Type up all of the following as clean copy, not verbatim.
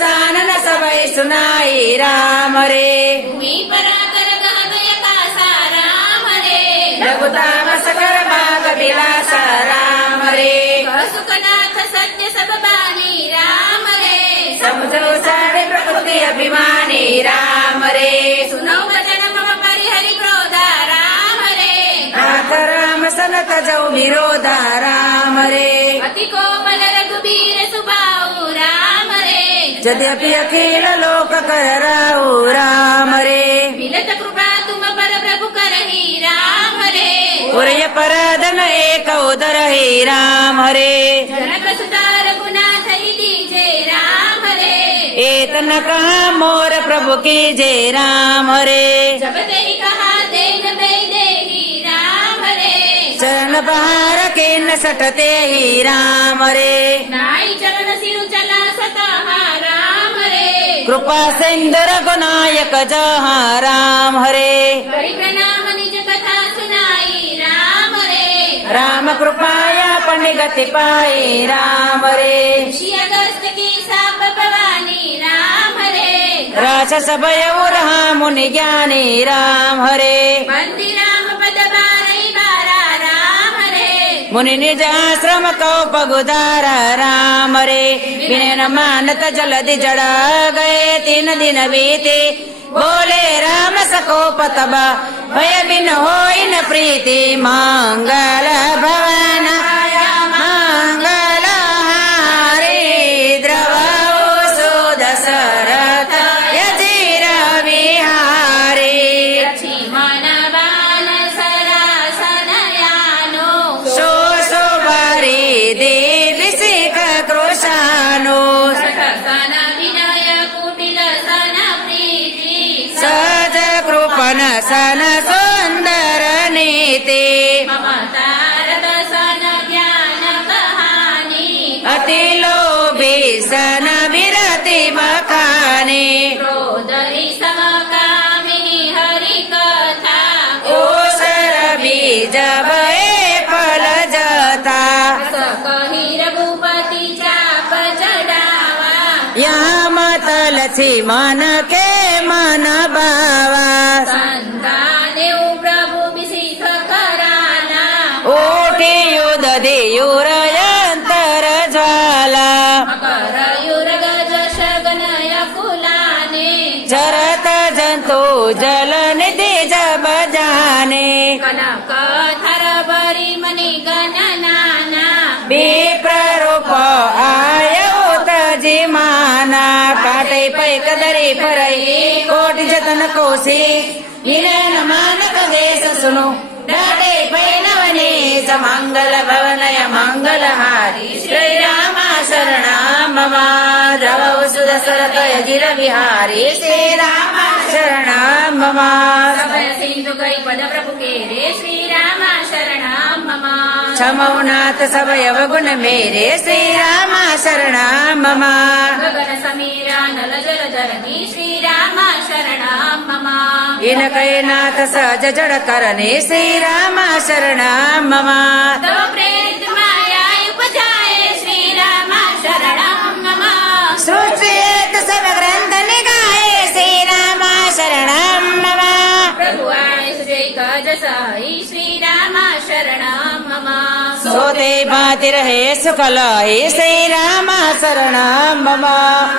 सानन सबई सुनाई राम रे। भूमि पराकर गह गय कासा राम रे। रघुतामस कर भाग विलास राम रे। सुखनाथ सत्य सब बानी राम रे। समुद्र सारे प्रकृति अभिमानी राम रे। सुनो वचन मम परिहरि क्रोधा राम रे। नाथ राम सनत जौ विरोधा राम रे। अति कोमल रघुबीर सुबाहु राम रे। यद्यपि अखिल लोक करराउ राम रे। मिलत कृपा तुम पर प्रभु करहि राम रे। उरय परदन एक उदर ही राम रे। जनक सुता रघुनाथ ही दीजे राम रे। एक न कहा मोर प्रभु की जय राम रे। जब ते कहा देन देहि राम रे। चरण बहार के न सटते ही राम रे। नाई चरण सिरु चला सतहा राम रे। कृपा सिंधु रघुनायक जहाँ राम हरे। करि प्रणाम निज कथा सुनाई राम रे। राम कृपाया पण्य गति पाई राम रे। ऋषि अगस्त की साप भवानी राम रे। राक्षस भयउ रहा मुनि ज्ञानी राम हरे। बंदी राम पद बारई बारा राम रे। मुनि निज आश्रम कौ पगुदारा राम रे। बिन न मानत जलधि जड़ा गए 3 दिन बीते। बोले राम सकोप तब भय बिन होई न प्रीति। मंगल भवन मंगल हारी द्रवौ सुदशरथ यजिर विहारी। लक्ष्मण बाण सरासनयानो। शोषोभरी देवी शिख कृशानो। सन विनय कुटिल सन प्रीति। सहज कृपण सन सुंदर नीति। ममतारद सन ज्ञान कहानी। अति लोभी सन विरति बखानी। क्रोधरि समकामिनी हरि कथा। ओसर बीज भये फल जता। कहि रघुपति चाप चढ़ावा। यहाँ मत लक्ष्मण के मन बावा। संतानेउ प्रभु विशिख कराना। ओठी युध देयुर यंतर ज्वाला। मकर युरग जश गनय फुलाने। चरत जंतु जल निधि जब जाने। कनक थर बरी मणि गणनाना। विप्र रूप आयो तजिमाना। काटे पै कदरी परई कोटि जतन कोसी। हिरण मानक देश सुनो डाटे पै नवने। मंगल भवनय मंगल हारी श्री राम शरणम मम। द्रवौ सुदशरथ यजिर विहारी श्री राम शरणम मम। सभय सिंधु गई पद प्रभु के रे। श्री राम शरणम मम। क्षमौ नाथ सबय अवगुण मेरे श्री राम शरणम मम। गगन समीरा नल जल धरणी। श्री राम शरणम मम। इनकय नाथ सहज जड़ करने श्री राम शरणम मम। तव प्रेरित माया उपजाए। श्री राम शरणम मम। सृष्टियत सब ग्रंथ निगाए श्री राम शरणम मम। प्रभु आय सुजय काज सहाई। श्री राम शरणम मम। सोते भाति रहे सुख लहे श्री राम शरणम मम।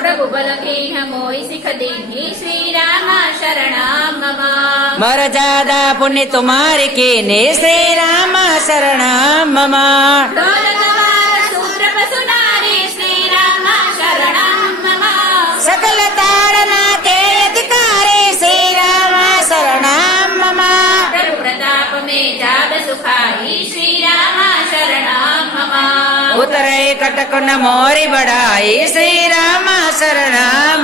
प्रभु बल कीन्ह मोहि सिख दीन्हि। श्री राम शरणम मम। मर ज्यादा पुण्य तुम्हारे कीने श्री राम शरणम मम। दौलत वार शूद्र पशु नारी। श्री राम शरणम मम। सकल ताड़ना के अधिकारी श्री राम शरणम मम। प्रभु प्रताप में जाब सुखाई। श्री राम शरणम मम। उतरे कटक न मोरी बढ़ाई श्री राम शरणम